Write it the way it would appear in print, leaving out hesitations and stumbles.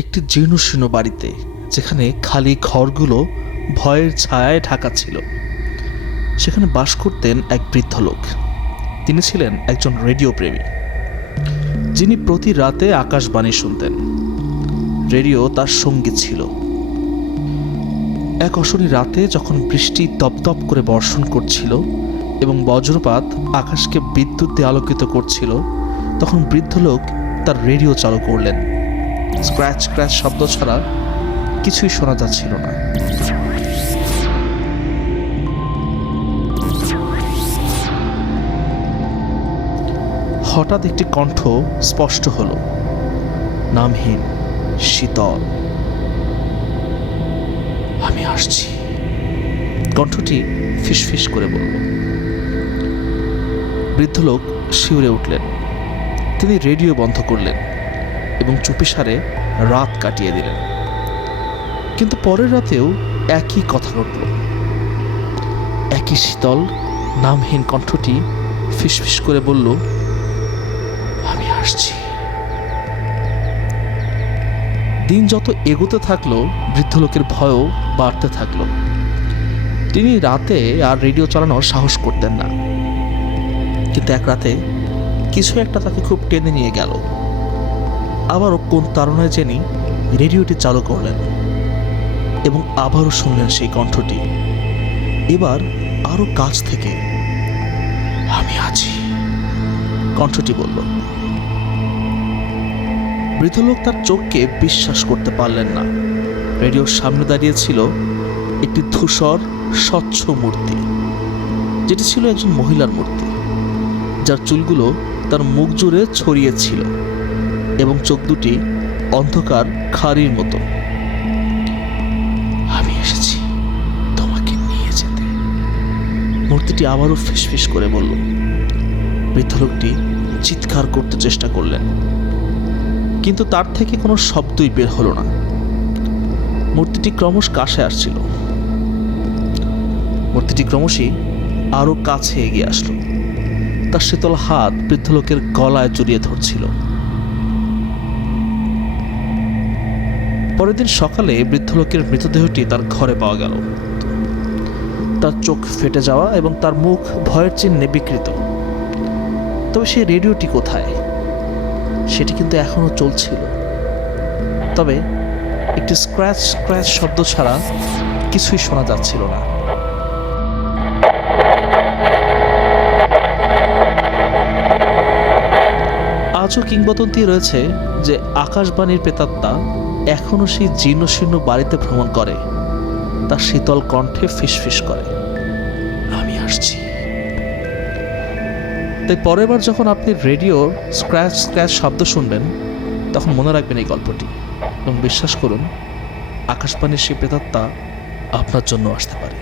একটি জীর্ণশীর্ণ বাড়িতে, যেখানে খালি ঘরগুলো ভয়ের ছায়ায় ঢাকা ছিল, সেখানে বাস করতেন এক বৃদ্ধ লোক। তিনি ছিলেন একজন রেডিও প্রেমী, যিনি প্রতি রাতে আকাশবাণী শুনতেন। রেডিও তার সঙ্গী ছিল। এক অশনি রাতে যখন বৃষ্টি দপদপ করে বর্ষণ করছিল এবং বজ্রপাত আকাশকে বিদ্যুৎ দিয়ে আলোকিত করছিল, তখন বৃদ্ধ লোক তার রেডিও চালু করলেন। স্ক্র্যাচ স্ক্র্যাচ শব্দ ছাড়া কিছুই শোনা যাচ্ছিল না। হঠাৎ একটি কণ্ঠ স্পষ্ট হলো, নামহীন, শীতল। আমি আসছি, কণ্ঠটি ফিসফিস করে বলল। বৃদ্ধ লোক শিউরে উঠলেন। তিনি রেডিও বন্ধ করলেন এবং চুপিসারে রাত কাটিয়ে দিলেন। কিন্তু পরের রাতেও একই কথা ঘটল। একই শীতল, নামহীন কণ্ঠটি ফিসফিস করে বলল, আমি আসছি। দিন যত এগোতে থাকলো, বৃদ্ধ লোকের ভয়ও বাড়তে থাকলো। তিনি রাতে আর রেডিও চালানোর সাহস করতেন না। কিন্তু এক রাতে কিছু একটা তাকে খুব টেনে নিয়ে গেল। আবারও কোন তাড়নায় জেনে রেডিওটি চালু করলেন এবং আবারও শুনলেন সেই কণ্ঠটি, এবার আরো কাছ থেকে। আমি আছি, কণ্ঠটি বলল। বৃদ্ধ লোক তার চোখকে বিশ্বাস করতে পারলেন না। রেডিওর সামনে দাঁড়িয়ে ছিল একটি ধূসর স্বচ্ছ মূর্তি, যেটি ছিল একজন মহিলার মূর্তি, যার চুলগুলো তার মুখ জুড়ে ছড়িয়ে ছিল এবং চোখ দুটি অন্ধকার খাড়ির মতো। আমি এসেছি তোমাকে নিয়ে যেতে, মূর্তিটি আবারও ফিসফিস করে বলল। বৃদ্ধ লোকটি চিৎকার করতে চেষ্টা করলেন, কিন্তু তার থেকে কোনো শব্দই বের হলো না। মূর্তিটি ক্রমশ কাছে আসছিল। মূর্তিটি ক্রমশই আরো কাছে এগিয়ে আসলো। তার শীতল হাত বৃদ্ধ লোকের গলায় জড়িয়ে ধরছিল। পরের দিন সকালে বৃদ্ধ লোকের মৃতদেহটি তার ঘরে পাওয়া গেল। তার চোখ ফেটে যাওয়া এবং তার মুখ ভয়ের চিহ্নে বিকৃত। তবে সেই রেডিওটি কোথায়? সেটি কিন্তু এখনো চলছিল, তবে একটি স্ক্র্যাচ স্ক্র্যাচ শব্দ ছাড়া কিছুই শোনা যাচ্ছিল না। আজও কিংবদন্তি রয়েছে যে আকাশবাণীর প্রেতাত্মা এখনো সেই জীর্ণশীর্ণ বাড়িতে ভ্রমণ করে, তার শীতল কণ্ঠে ফিসফিস করে, আমি আসছি। তাই পরের বার যখন আপনি রেডিওর স্ক্র্যাচ স্ক্র্যাচ শব্দ শুনবেন, তখন মনে রাখবেন এই গল্পটি এবং বিশ্বাস করুন, আকাশবাণীর সেই প্রেতাত্মা আপনার জন্য আসতে পারে।